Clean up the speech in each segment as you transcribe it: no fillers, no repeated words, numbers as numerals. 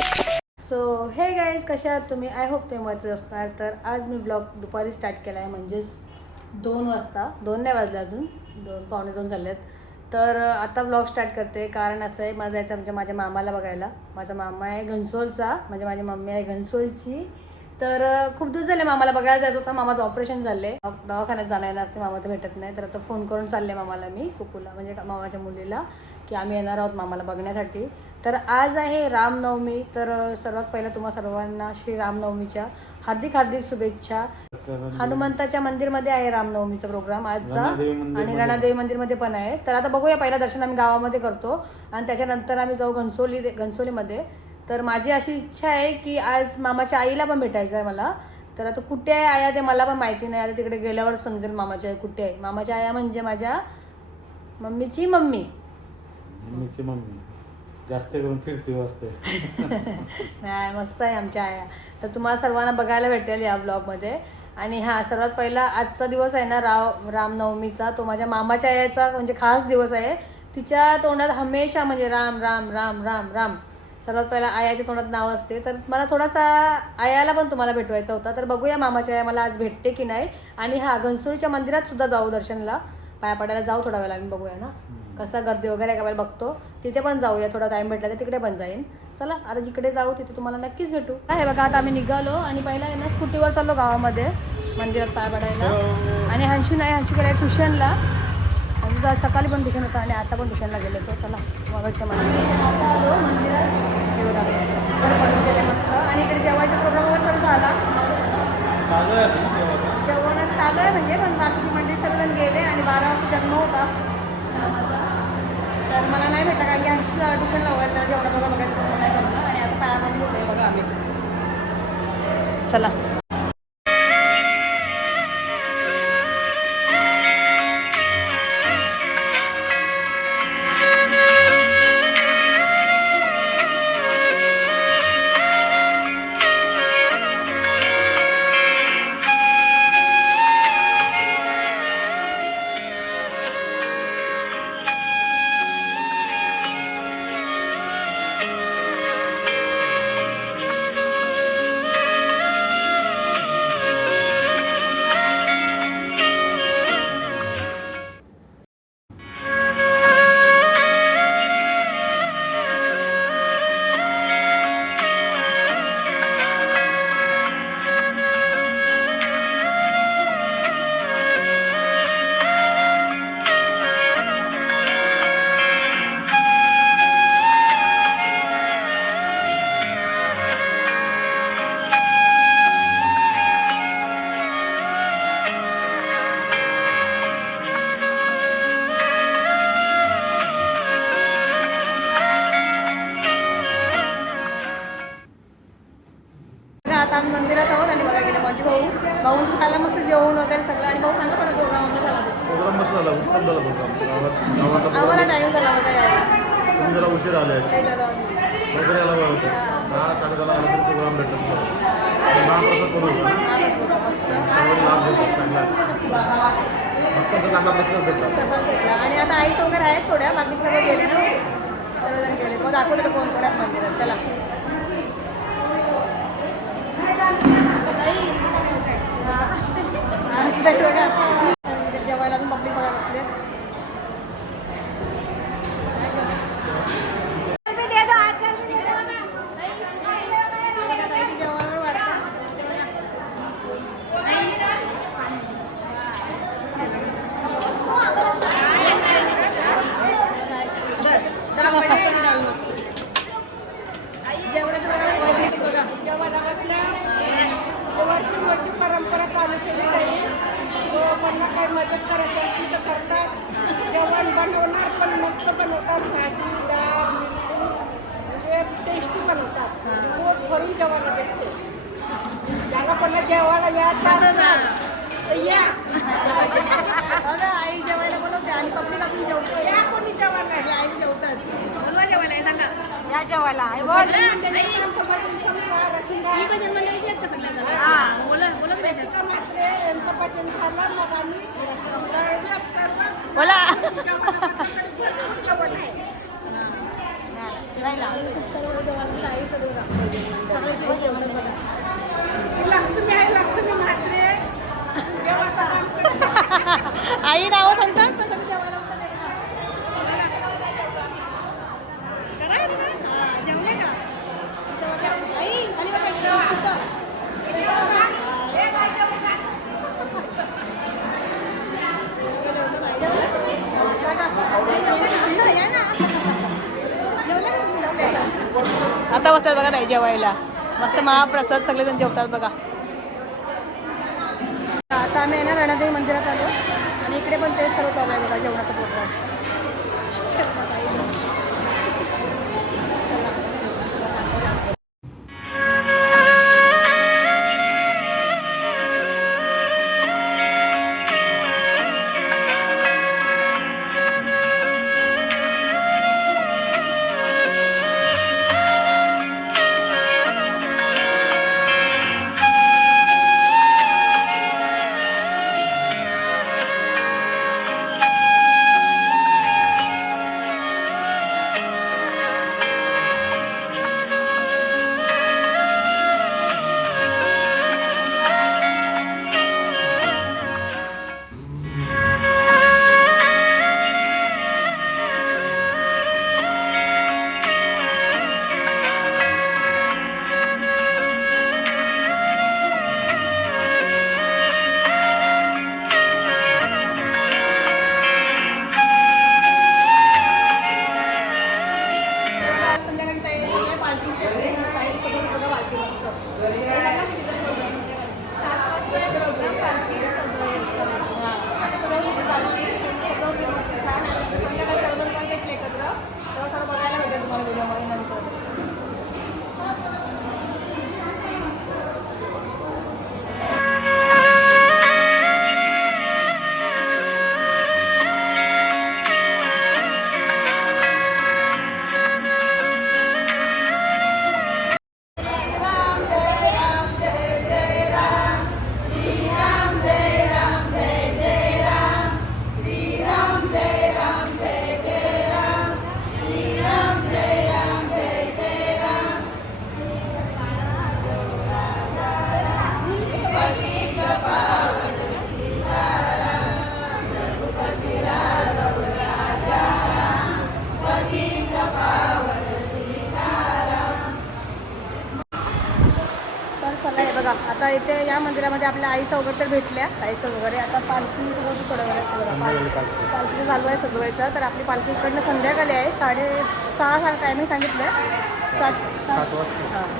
So हे guys, कशा आहात तुम्ही? आय होप तुम्ही मस्त असणार. तर आज मी ब्लॉग दुपारी स्टार्ट केला आहे, म्हणजेच 2 वाजता. 2 नाही वाजले अजून, 2:45 झाले आहेत. तर आता ब्लॉग स्टार्ट करते. कारण असं आहे, मला जायचं म्हणजे माझ्या मामाला बघायला. माझा मामा आहे घनसोलचा, म्हणजे माझी मम्मी आहे घनसोलची. तर खूप दिवस झाले मामाला बघायला जायचं होतं. मामाचं ऑपरेशन झाले, दवाखान्यात जाण्याला असते, मामा तर भेटत नाही. तर आता फोन करून चालले मामाला मी, कुकूला म्हणजे मामाच्या मुलीला, की आम्ही येणार आहोत मामाला बघण्यासाठी. तर आज आहे रामनवमी. तर सर्वात पहिलं तुम्हा सर्वांना श्री रामनवमीच्या हार्दिक हार्दिक शुभेच्छा. हनुमंताच्या मंदिरमध्ये आहे रामनवमीचा प्रोग्राम आजचा, आणि रणादेवी मंदिरमध्ये पण आहे. तर आता बघूया, पहिला दर्शन आम्ही गावामध्ये करतो आणि त्याच्यानंतर आम्ही जाऊ घनसोलीमध्ये. तर माझी अशी इच्छा आहे की आज मामाच्या आईला पण भेटायचं आहे मला. तर आता कुठे आहे आया ते मला पण माहिती नाही. आता तिकडे गेल्यावर समजेल मामाची आई कुठे आहे. मामाच्या आया म्हणजे माझ्या मम्मीची मम्मी. मम्मीची मम्मी जास्त करून फिरती असते. नाही, मस्त आहे आमच्या आया. तर तुम्हाला सर्वांना बघायला भेटेल या ब्लॉगमध्ये. आणि हा सर्वात पहिला आजचा दिवस आहे ना रामनवमीचा, तो माझ्या मामाच्या आयाचा म्हणजे खास दिवस आहे. तिच्या तोंडात हमेशा म्हणजे राम राम राम राम राम सर्वात पहिला आयाच्या तोंडात नाव असते. तर मला थोडासा आयाला पण तुम्हाला भेटवायचा होता. तर बघूया मामाच्या आया मला आज भेटते की नाही. आणि हा घनसोलीच्या मंदिरात सुद्धा जाऊ, दर्शनला पाया पडायला जाऊ थोडा वेळा. आम्ही बघूया ना कसा गर्दी वगैरे एका वेळेला बघतो. तिथे पण जाऊया, थोडा टाईम भेटला तर तिकडे पण जाईन. चला आता जिकडे जाऊ तिथे तुम्हाला नक्कीच भेटू. आहे बघा, आता आम्ही निघालो आणि पहिला आहे ना स्कूटीवर चाललो गावामध्ये मंदिरात पाया पडायला. आणि हंशू नाही, हंशू गेला ट्युशनला. आणि सकाळी पण ट्युशन होतं आणि आता पण ट्युशनला गेलो. तो चला मला वाटतं आता आलो मंदिरात. हे बघा तर पडून गेले मस्त. आणि इकडे जेवायचा प्रोग्राम वगैरे सर्व झाला. जेवण चालू आहे म्हणजे, पण बाकीची मंडळी सर्वजण गेले. आणि 12 वाजता जन्म होता माझा. तर मला नाही भेटला, कारण की हंशूला ट्युशनला वगैरे त्याला जेवणात वगैरे बघायचं पण नाही जमलं. आणि आता पाया पडून घेतोय बघा आम्ही. चला आता आम्ही मंदिरात आहोत. आणि बघा गेले मोठी भाऊ खायला मस्त जेवण वगैरे सगळं. आणि भाऊ सांगा थोडा प्रोग्राम आमचा झाला. प्रोग्राम मस्त झाला, उत्तम झाला प्रोग्राम. आम्हाला टाईम झाला होता यायला. तुम्ही जरा उशीर आले वगैरे यायला होतं. 10-10:30 आला तरी प्रोग्राम भेटत महाप्रसाद पण होता. सर्वांनी लाभ घेतो चांगला. फक्त चांगला प्रसाद भेटला. आणि आता आईस वगैरे आहेत थोड्या, बाकी सगळे गेले ना, सर्वजण गेले. मग दाखवलं तर कोण कोण आहेत मंदिरात. चला जेवायला अजून पब्लिक बघा बसले. जेवणावर वाटतं जेवणाचं बघा. वर्षी परंपरा चालू केली जाईल. तो कोणाला काही मदत करायची असली तर करतात. जेवण बनवणार पण मस्त बनवतात. भाजी, डाळ, मिरची म्हणजे टेस्टी बनवतात. पोट भरून जेवायला भेटते. ज्याला कोणा जेवायला मिळालं या आई जेवायला बनवते आणि पब्लिक आपण जेवतो. या कोणी जेवायला आई जेवतात. बोलवा जेवायला आहे सांगा. या जेवायला भजन मंडळीची आहेत का सगळ्यांना? बोला बोला मात्र यांचं भजन झालं. मग आम्ही बोला जेवण आहे. आई सगळं मस्त बसतात बघा ताई जेवायला. मस्त महाप्रसाद सगळेजण जेवतात बघा. आता आम्ही आहे ना रणादेवी मंदिरात आलो आणि इकडे पण तेच सर्व चालू आहे बघा जेवणाचा प्रोग्राम. बघा आता इथे या मंदिरामध्ये आपल्या आईचं वगैरे तर भेटल्या आईचं वगैरे. आता पालखी थोडं वगैरे पालखी चालू आहे सजवायचं. तर आपली पालखी इकडनं संध्याकाळी आहे 6:30 टायमिंग सांगितलं आहे. 7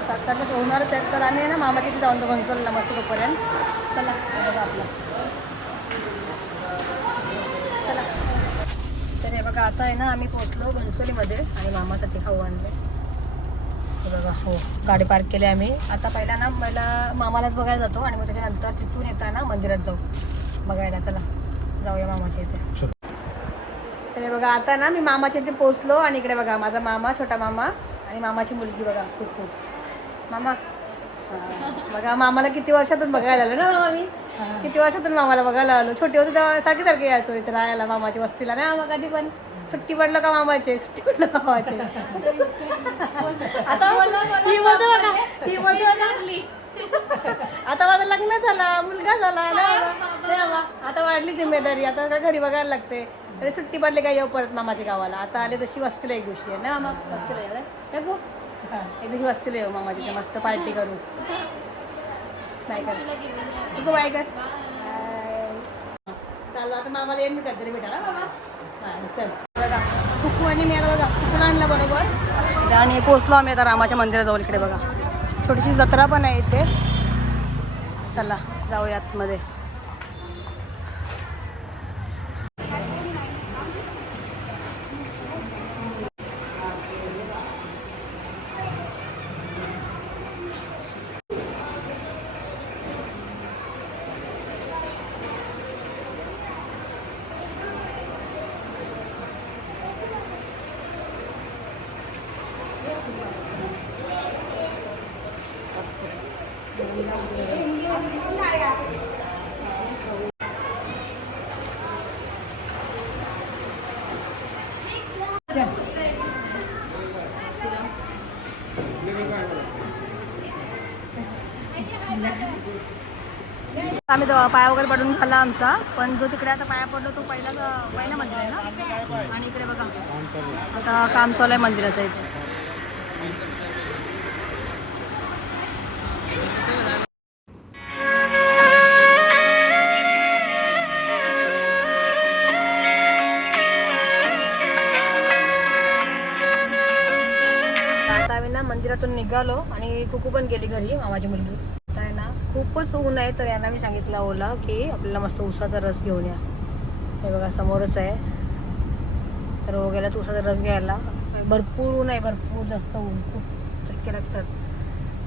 वाजता होणारच आहेत. तर आम्ही ना मामाची इथे जाऊन घनसोलीला मस्त तोपर्यंत. चला बघा आपला. चला तर हे बघा आता आहे ना आम्ही पोहोचलो घनसोलीमध्ये आणि मामासाठी खाऊ आणले बघा. हो गाडी पार्क केली आम्ही. आता पहिला ना मला मामालाच बघायला जातो आणि मग त्याच्यानंतर तिथून येताना मंदिरात जाऊ बघायला. चला जाऊया मामाच्या इथे. तर हे बघा आता ना मी मामाच्या इथे पोचलो आणि इकडे बघा माझा मामा छोटा मामा आणि मामाची मुलगी बघा खूप खूप मामा. बघा मामाला किती वर्षातून बघायला आलो ना मामा. मी किती वर्षातून मामाला बघायला आलो. छोटी होती तेव्हा सारखे सारखे यायचो इथे राहायला मामाची वस्तीला ना. मग कधी पण सुट्टी पडलं का मामाचे सुट्टी पडलं का मामाचे. आता ती बोलतो बघा ती बोलतो आता माझं लग्न झाला मुलगा झाला ना. आता वाढली जिम्मेदारी. आता घरी बघायला लागते. तरी सुट्टी पडली का येऊ परत मामाच्या गावाला. आता आले तशी वस्तीला एक दिवशी आहे ना मामा. वस्तीला यायला नको एक दिवशी वस्तीला येऊ मामाची मस्त पार्टी करू. नाही कर तू बाय कर. चालू आता मामाला येईन मी कधीतरी भेटा ना मामा. चल बघा कुकू आणि मी आता बघा कुकूला आणलं बरोबर आणि पोचलो आम्ही आता रामाच्या मंदिराजवळ. इकडे बघा छोटीशी जत्रा पण आहे इथे. चला जाऊया आतमध्ये. आम्ही पाया वगैरे पडून झाला आमचा. पण जो तिकडे आता पाया पडलो तो पहिला मंदिर आहे ना. आणि इकडे बघा आता काम चालू आहे मंदिराचं इथे. आता आम्ही ना मंदिरातून निघालो आणि कुकू पण गेली घरी मामाची मुलगी. तर आहे ना खूपच ऊन आहे, तर यांना मी सांगितलं ओला की आपल्याला मस्त उसाचा रस घेऊन या. हे बघा समोरच आहे. तर हो गेला उसाचा रस घ्यायला. भरपूर ऊन आहे, भरपूर जास्त ऊन, खूप चटके लागतात.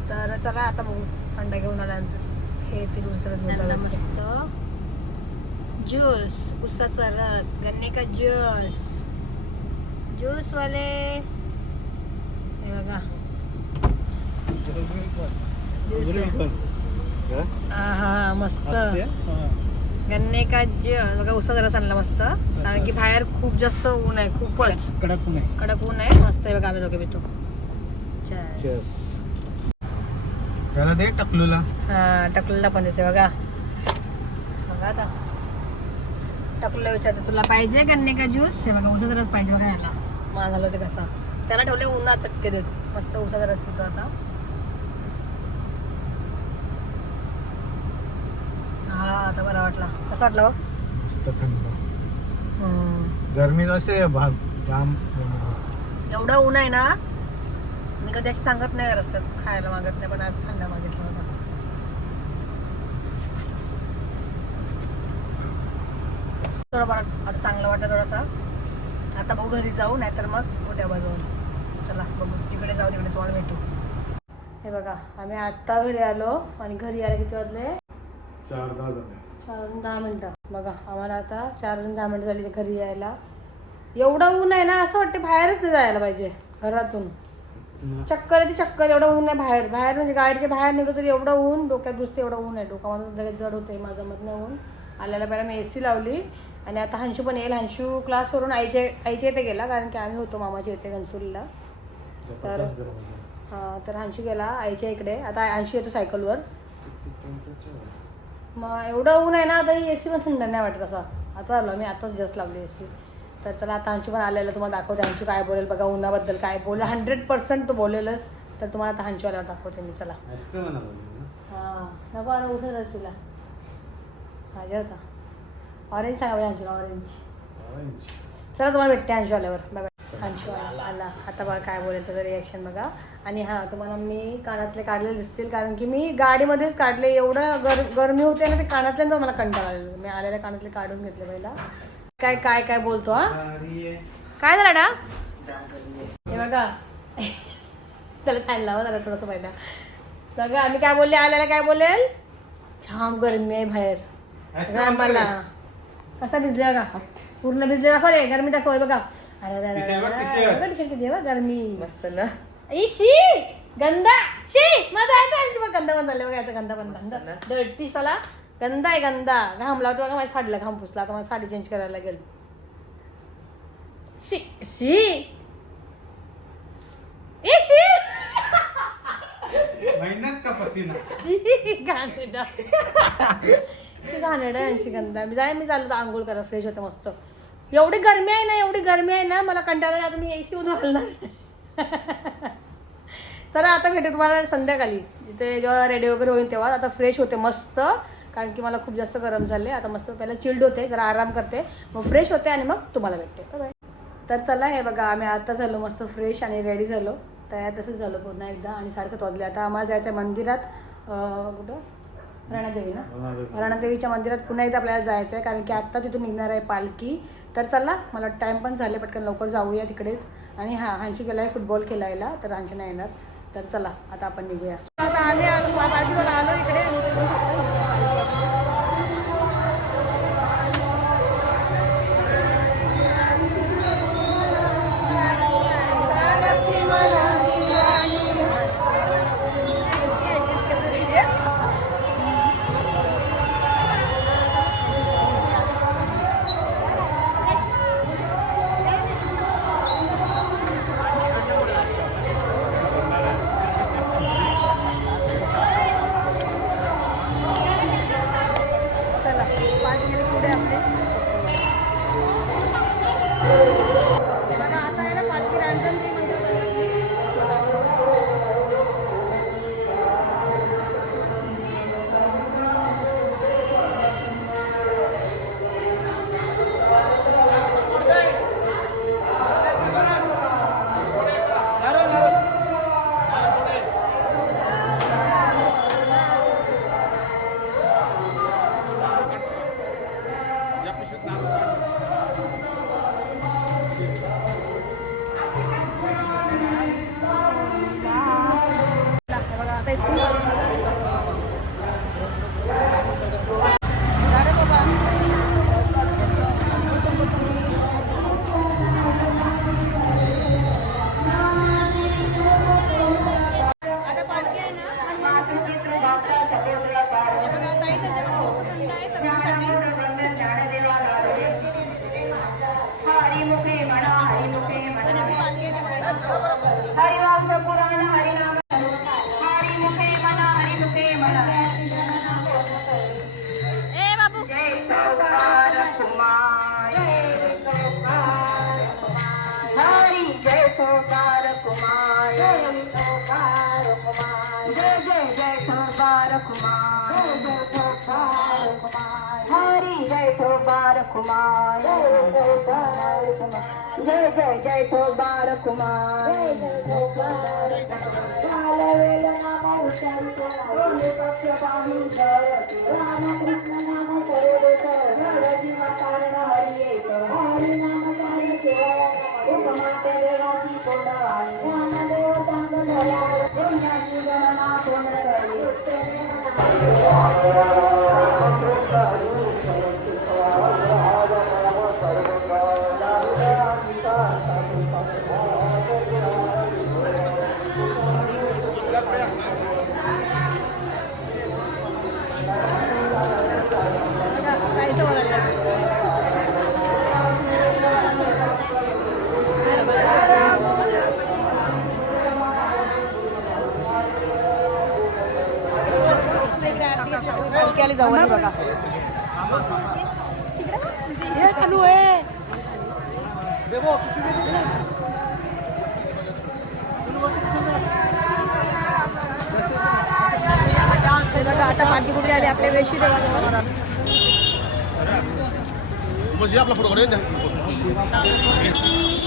तर चला आता बघू थंड घेऊन आल्यानंतर हे ते उसाचा रस घेऊन मस्त ज्यूस, उसाचा रस, गन्ने का ज्यूस वाले. हे बघा ज्यूस. हा मस्त गन्ने का ज्यूस बघा. उसाचा रस आणला मस्त, कारण की बाहेर खूप जास्त ऊन आहे, खूपच कडक ऊन आहे. मस्त आहे बघा. आम्ही दोघे भेटू. त्याला दे टकलूला. हा टकलूला पण देते बघा. बघा आता टकलूला विचारते तुला पाहिजे गन्ने का ज्यूस. हे बघा उसाचा रस पाहिजे बघा याला. मान झालं ते कसा त्याला ठेवले उन्हात चटके देत. मस्त उसाचा रस पितो आता. हा आता बरा वाटला. कसा वाटला हो? मस्त थंड. गरमी असे जाम. एवढं ऊन आहे ना, मी कधी अशी सांगत नाही रस्त्यात खायला मागत नाही, पण आज थंड मागितलं होता. बरोबर आता चांगलं वाटतं थोडासा. आता बघू घरी जाऊ, नाहीतर मग मोठ्या बाजून. चला बघू तिकडे जाऊ, तिकडे तुम्हाला भेटू. हे बघा आम्ही आत्ता घरी आलो आणि घरी यायला किती वाजले? 4:10 मिनटं. बघा आम्हाला आता 4:10 मिनटं झाली घरी यायला. एवढं ऊन आहे ना, असं वाटतं बाहेरच नाही जायला पाहिजे घरातून. चक्कर येते चक्कर. एवढं ऊन आहे बाहेर. बाहेर म्हणजे गाडीच्या बाहेर निघलो तरी एवढं ऊन, डोक्यात घुसते एवढं ऊन आहे. डोकामध्ये लगेच जड होते माझं मधनं ऊन. आल्याला पहिला मी AC लावली आणि आता हंशू पण येईल. हंशू क्लासवरून आईच्या इथे गेला, कारण की आम्ही होतो मामाच्या इथे घनसोलीला. तर हां तर हंशू गेला आईच्या इकडे. आता हंशू येतो सायकलवर. मग एवढं ऊन आहे ना, आता AC पण थंड नाही वाटत असा. आता आलो मी, आताच जस्ट लावली AC. तर चला आता हंशू पण आलेलं, तुम्हाला दाखवते हंशू काय बोलेल बघा. उन्हाबद्दल काय बोलेल 100% तो बोलेलच. तर तुम्हाला आता हंशू आल्यावर दाखवते मी. चला हां नको आता उसळ रस तुला माझ्या होता. ऑरेंज सांगा बाई हंशूला. ऑरेंज. चला तुम्हाला भेटते हंशू आल्यावर. Bye bye. हंशू आला आता बघा काय बोलेल त्याचं रिॲक्शन बघा. आणि हां तुम्हाला मी कानातले काढलेले दिसतील, कारण की मी गाडीमध्येच काढले. एवढं गरमी होते ना, ते कानातल्यांवर मला कंटाळा आलेलं. मी आलेल्या कानातले काढून घेतले पहिला. काय काय काय बोलतो हा. काय झालं डा हे बघा. त्याला फॅन लावा जरा थोडंसं पहिला. बघा आम्ही काय बोलले आल्याला. काय बोलेल? छान गरमी आहे बाहेर. मला कसा भिजला का? पूर्ण भिजले दाखव रे. गरमी दाखव बघा. अरे किती गरमी मस्त ना. शी गंदा. शी माझा आहे गंदा पण झालं बघा. याचा गंदा पण गंदा दळती साला. गंदा आहे गंदा. घाम लावतो बघा माझ्या साडीला. घाम पुसला. आता मला साडी चेंज करायला लागेल. शी शी ए शी मेहनत का पसीना. घाणेरडा घाणेरडा यांची गंदा. मी चाललो आंघोळ करा, फ्रेश होतं मस्त. एवढी गरमी आहे ना, एवढी गरमी आहे ना, मला कंटाळा. आता मी AC मधून घालणार. चला आता भेटू तुम्हाला संध्याकाळी, तिथे जेव्हा रेडी वगैरे होईल तेव्हा. आता फ्रेश होते मस्त, कारण की मला खूप जास्त गरम झाले. आता मस्त पहिला चिल्ड होते, जरा आराम करते, मग फ्रेश होते आणि मग तुम्हाला भेटते. बाय. तर चला हे बघा आम्ही आता झालो मस्त फ्रेश आणि रेडी झालो. तयार तसंच झालं पुन्हा एकदा. आणि 7:30 वाजले. आता आम्हाला जायचं आहे मंदिरात. कुठं? राणादेवी ना. राणादेवीच्या मंदिरात पुन्हा एकदा आपल्याला जायचं आहे, कारण की आत्ता तिथून निघणार आहे पालखी. तर चला मला टाईम पण झाले, पटकन लवकर जाऊया तिकडेच. आणि हां हंशू गेला आहे फुटबॉल खेळायला, तर हंशू नाही येणार. तर चला आता आपण निघूया. आता आम्ही आलो इकडे. आपल्या इथून. अरे बाबा आता पालखी आहे ना, हे बघा, ताई त्यांच्याकडे खूप थंड आहे सर्वांसाठी. पण आपली पालखी आहे ते बघा. ए बाबू जय जय जय तो बार कुमार रामकृष्ण नाम काहीच बोलायला. पालखी जाऊ बघा. चालू आहे हे बघा आता पालखी कुठे आली आपल्या वेशी देवाजवळ.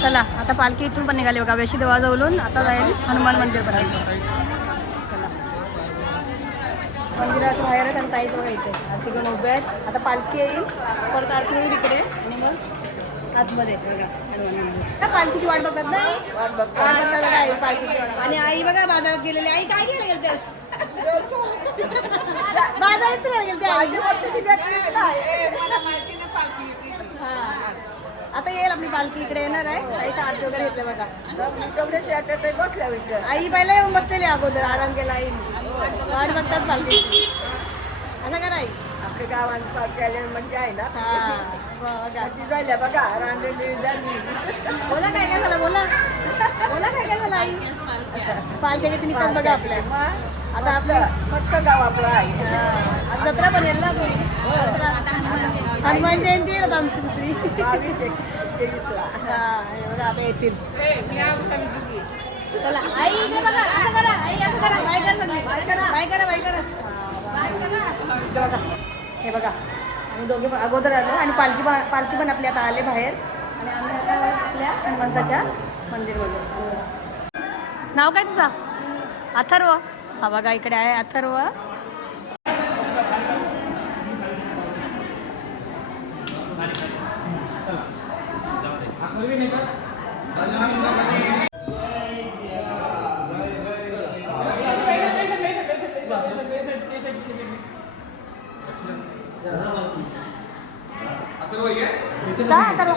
चला आता पालखी इथून पण निघाली बघा वेशी देवाजवळून. आता जाईल हनुमान मंदिरपर्यंत. चला मंदिराच्या बाहेरच आणि ताईच बघा इथे आरती घेऊन उभे आहेत. आता पालखी येईल परत आरती होईल इकडे आणि मग आतमध्ये बघा हनुमान मंदिर. त्या पालखीची वाट बघतात ना, वाट बघतात बघा आई पालखीची. आणि आई बघा बाजारात गेलेली. आई काय घ्यायला गेलतेस? बाजारात फिरायला गेलते आई. हा आता येईल आपली पालखी इकडे येणार आहे. ताईचा आरती वगैरे घेतलं बघा. आई पहिला येऊन बसलेली अगोदर आराम केला आई. वाट बघतात पालखी. असं करा आई. आपल्या गावात पालखी आल्या म्हणजे आहे ना हा बघा ती झाल्या बघा रांधलेली झाली. बोला काय काय झालं. बोला बोला काय काय झालं आई. पालखी किती निघतात बघा आपल्या. आता आपलं फक्त गाव आपलं आहे. आज जत्रा बनेल ना. जत्रा हनुमान जयंती येईल आता आमची दुसरी. हा हे बघा आता येतील. चला आई इकडे बघा. असं करा आई. असं करा. बाय करा सगळी. बाय करा बाय करा. बघा हे बघा आम्ही दोघे अगोदर आलो आणि पालखी पण आपली आता आले बाहेर. आणि आम्ही आता आपल्या हनुमंताच्या मंदिरमध्ये. नाव काय तुझा? अथर्व. हा बघा इकडे आहे अथर्व. जा अथर्व.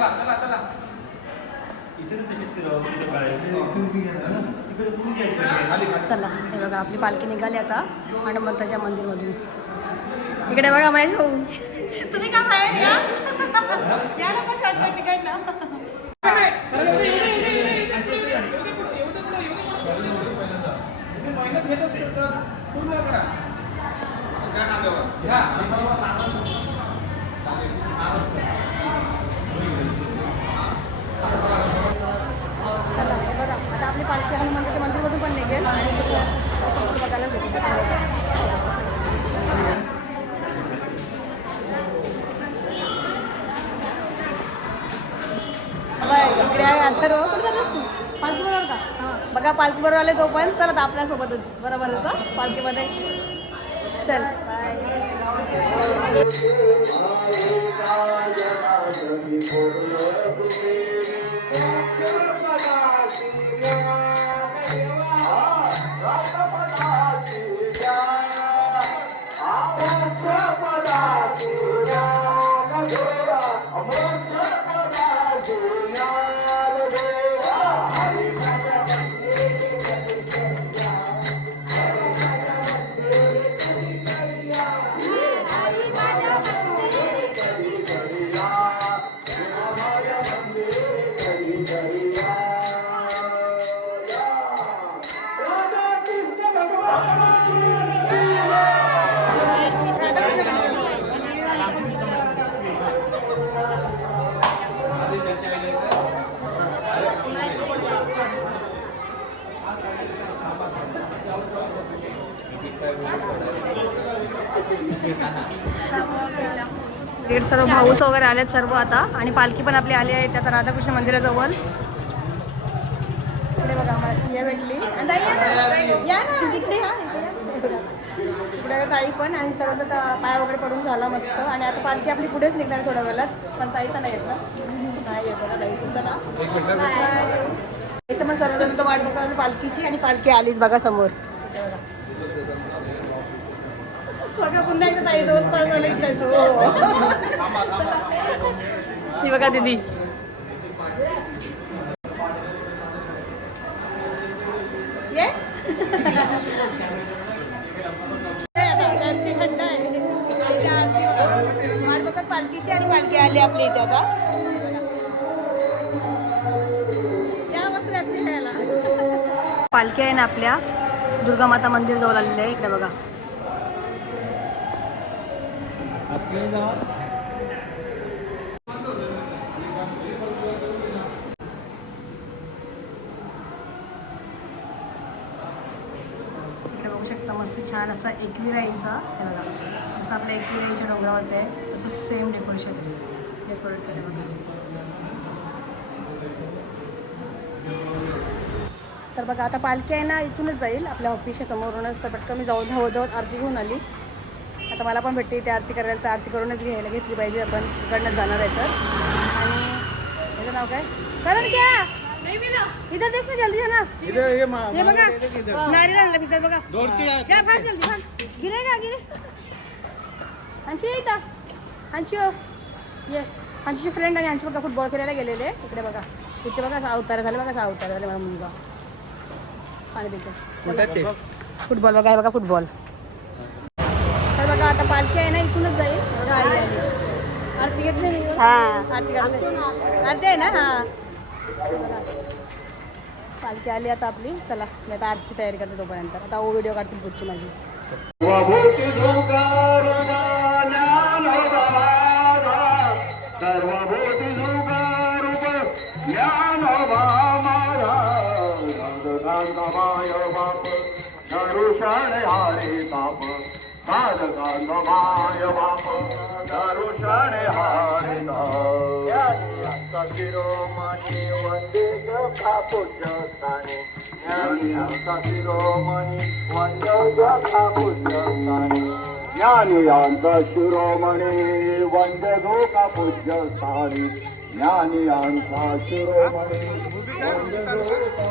चला हे बघा आपली पालखी निघाली आता हनुमंताच्या मंदिरमधून. इकडे बघा माहीत हो तुम्ही का बाहेर या. या लोक शॉर्टकट तिकडनं. चला हे बघा आता आपली पालखी हनुमंताच्या मंदिरमधून पण निघेल आणि बघायला भेटेल. इकडे आहे अथर्व. कुठे चाललास तू? पालखी बरोबर का? हां बघा पालखी बरोबर आले तो पण. चला आपल्यासोबतच बरोबरच पालखीमध्ये. चल बाय. रेट सर्व भाऊस वगैरे आलेत सर्व आता आणि पालखी पण आपली आली आहे आता राधाकृष्ण मंदिराजवळ. इकडे बघा आम्हाला सिया भेटली आणि ताई या ना इकडे या इकडे ताई पण आणि सर्वांचा पाय वगैरे पडून झाला मस्त आणि आता पालखी आपली पुढेच निघणार थोड्या वेळात पण ताईचा नाही येत ना नाही येत बघा ताईचं. चला ताईचं पण सर्वजण तो वाट बघा पालखीची आणि पालखी आलीच बघा समोर. बघा पुन्हा एकदा ताई दोन पळ झालं इथं. ही बघा दीदी ये थंड आहे वाट बघत पालखीची आणि पालखी आली आपली इथे आता. या मस्त जास्त खेळायला. पालखी आहे ना आपल्या दुर्गा माता मंदिर जवळ आलेली आहे. इकडे बघा इकडे बघू शकता मस्त छान असा एकविराईचा हे बघा जसं आपल्या एकविराईच्या डोंगरावरती आहे तसं सेम डेकोरेट केलं बघा. तर बघा आता पालखी आहे ना इथूनच जाईल आपल्या ऑफिसच्या समोरूनच. तर पटकन मी जाऊन धावत आरती घेऊन आली. आता मला पण भेटते इथे आरती करायला तर आरती करूनच घेतली पाहिजे आपण इकडनं जाणार आहे तर. आणि त्याचं नाव काय कारण क्या इधर देख ना जल्दी है ना ये बघा नारियल आणलं इधर बघा जा फार जल्दी फार गिरेगा अंशी येता अंशी ये अंशीची फ्रेंड आणि अंशी बघा फुटबॉल खेळायला गेलेले इकडे बघा इथे बघा असा अवतार झाले बघा असा अवतार झाले माझा मुलगा आणि तिथे फुटबॉल बघा हे बघा फुटबॉल. तर बघा आता पालखी आहे ना इथूनच जाईल बघा आई आली आरती घेतली आरती आरती आहे ना हां पालखी आली आता आपली. चला मी आता आरतीची तयारी करते तोपर्यंत. आता ओ व्हिडिओ काढतील पुढची माझी. ज्ञानियांचा शिरोमणी वंदे गोका पूज्य स्थानी ज्ञानियांचा शिरोमणी वंदे गोका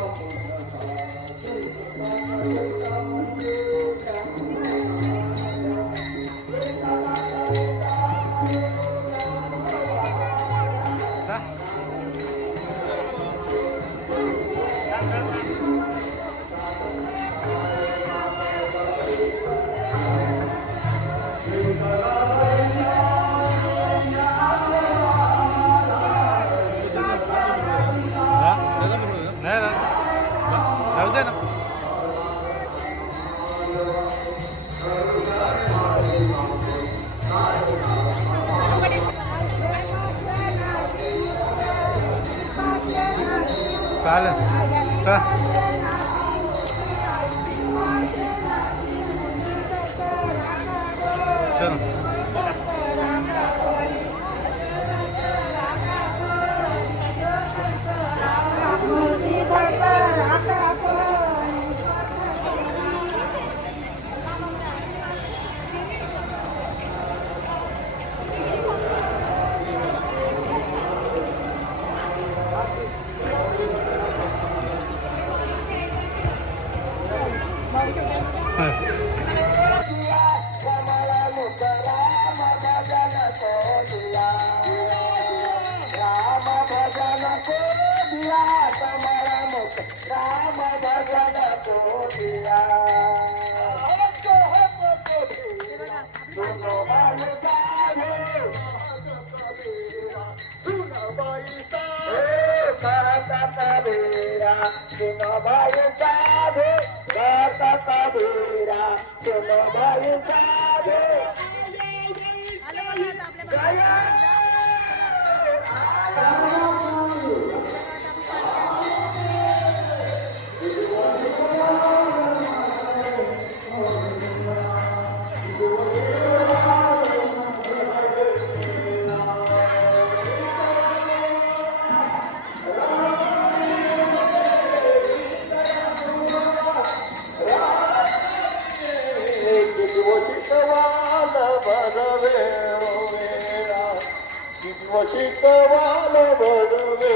पशित वाल बदले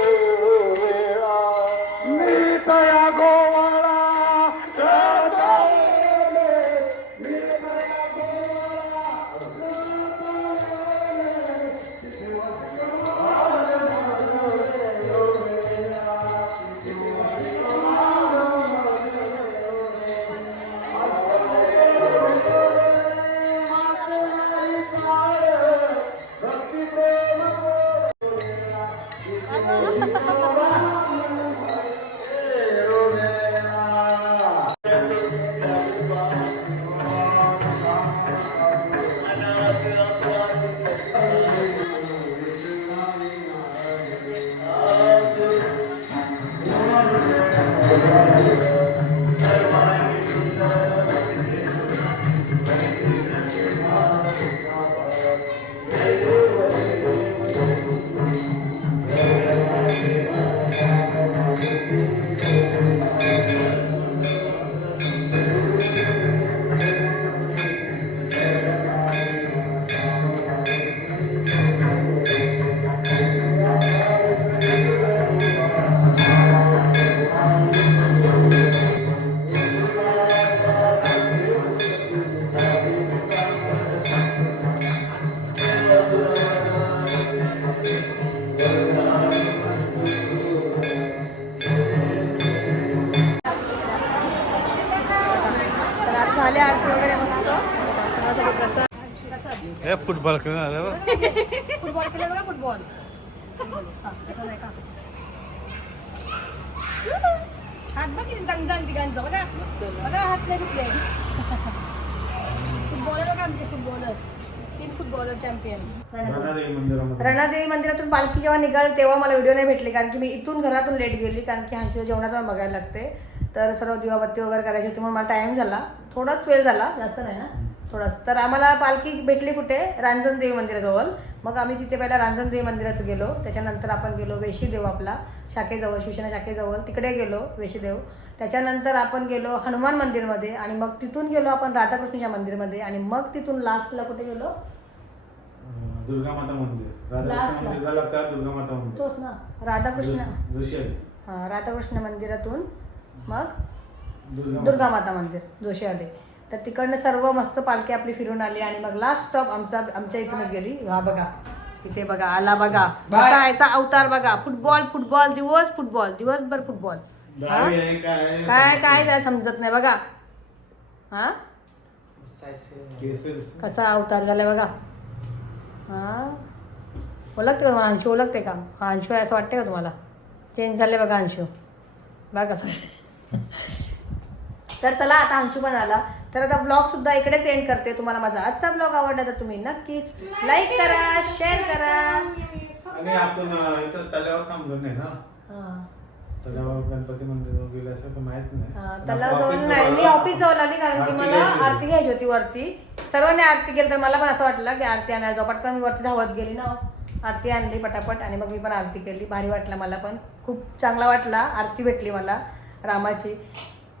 वेळा मी तया गोवाळा चला आता झाले आरती वगैरे मस्त सगळ्यासाठी प्रसाद हे फुटबॉल खेळून आलं बघ. फुटबॉल खेळले बघा फुटबॉल तसं नाही का हात बघ किती गंजान तिघांचा बघा बघा हात नाही कुठले फुटबॉलर बघा आमचे फुटबॉलर 3 फुटबॉलर चॅम्पियन राणादेवी मंदिरामध्ये रणादेवी मंदिरातून पालखी जेव्हा निघाल तेव्हा मला व्हिडिओ नाही भेटले कारण की मी इथून घरातून लेट गेली कारण की हांशीच्या जेवणाचा बघायला लागते तर सर्व दिवाबत्ती वगैरे करायची होती म्हणून मला टाईम झाला थोडाच वेळ झाला जास्त नाही ना थोडाच तर आम्हाला पालखी भेटली कुठे रांजणदेवी मंदिराजवळ मग आम्ही तिथे पहिला रांजणदेवी मंदिरात गेलो त्याच्यानंतर आपण गेलो वेशीदेव आपला शाखेजवळ शिवसेना शाखेजवळ तिकडे गेलो वेशीदेव त्याच्यानंतर आपण गेलो हनुमान मंदिरमध्ये आणि मग तिथून गेलो आपण राधाकृष्णच्या मंदिरमध्ये आणि मग तिथून लास्टला कुठे गेलो दुर्गा माता मंदिर राधाकृष्ण मंदिर झालं का दुर्गा माता मंदिर तोच ना राधाकृष्ण जशी आहे हां राधाकृष्ण मंदिरातून मग दुर्गा दुर्गा माता मंदिर जोशी आले तर तिकडनं सर्व मस्त पालखी आपली फिरून आली आणि मग लास्ट स्टॉप आमच्या इथूनच गेली हा बघा इथे बघा आला बघा कसा याचा अवतार बघा फुटबॉल फुटबॉल दिवसभर फुटबॉल हा? काय काय काय समजत नाही बघा हा कसा अवतार झालाय बघा हा ओळखते का तुम्हाला अंशू ओळखते का हा अंशू आहे असं वाटते का तुम्हाला चेंज झाले बघा अंशू बघा कसं तर चला आता अंशू पण आला तर आता ब्लॉग सुद्धा इकडेच एंड करते तुम्हाला माझा आजचा ब्लॉग आवडला तर तुम्ही नक्कीच लाईक करा शेअर करा आणि आपण इथं तल्यावर काम करणे ना हा. तल्यावर गणपती मंदिर गेलं असं तर माहित हा, नाही त्याला आपलं जाऊन office नाही मी जवळ ऑफिस जाऊन आली कारण की आरती मला घ्यायची होती. आरती घ्यायची होती वरती सर्वांनी आरती केली तर मला पण असं वाटलं की आरती आणायला जाऊ पटकन मी वरती धावत गेली ना आरती आणली पटापट आणि मग मी पण आरती केली भारी वाटलं मला पण खूप चांगला वाटला आरती भेटली मला रामाची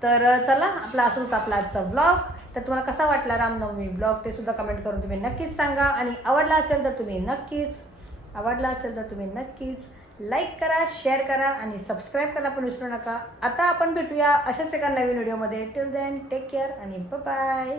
तर चला आपला असं होता आपला आजचा ब्लॉग तर तुम्हाला कसा वाटला रामनवमी ब्लॉग ते सुद्धा कमेंट करून तुम्ही नक्कीच सांगा आणि आवडला असेल तर तुम्ही नक्कीच लाईक करा शेअर करा आणि सबस्क्राईब करायला पण विसरू नका आता आपण भेटूया अशाच एका नवीन व्हिडिओमध्ये टिल देन टेक केअर आणि बाय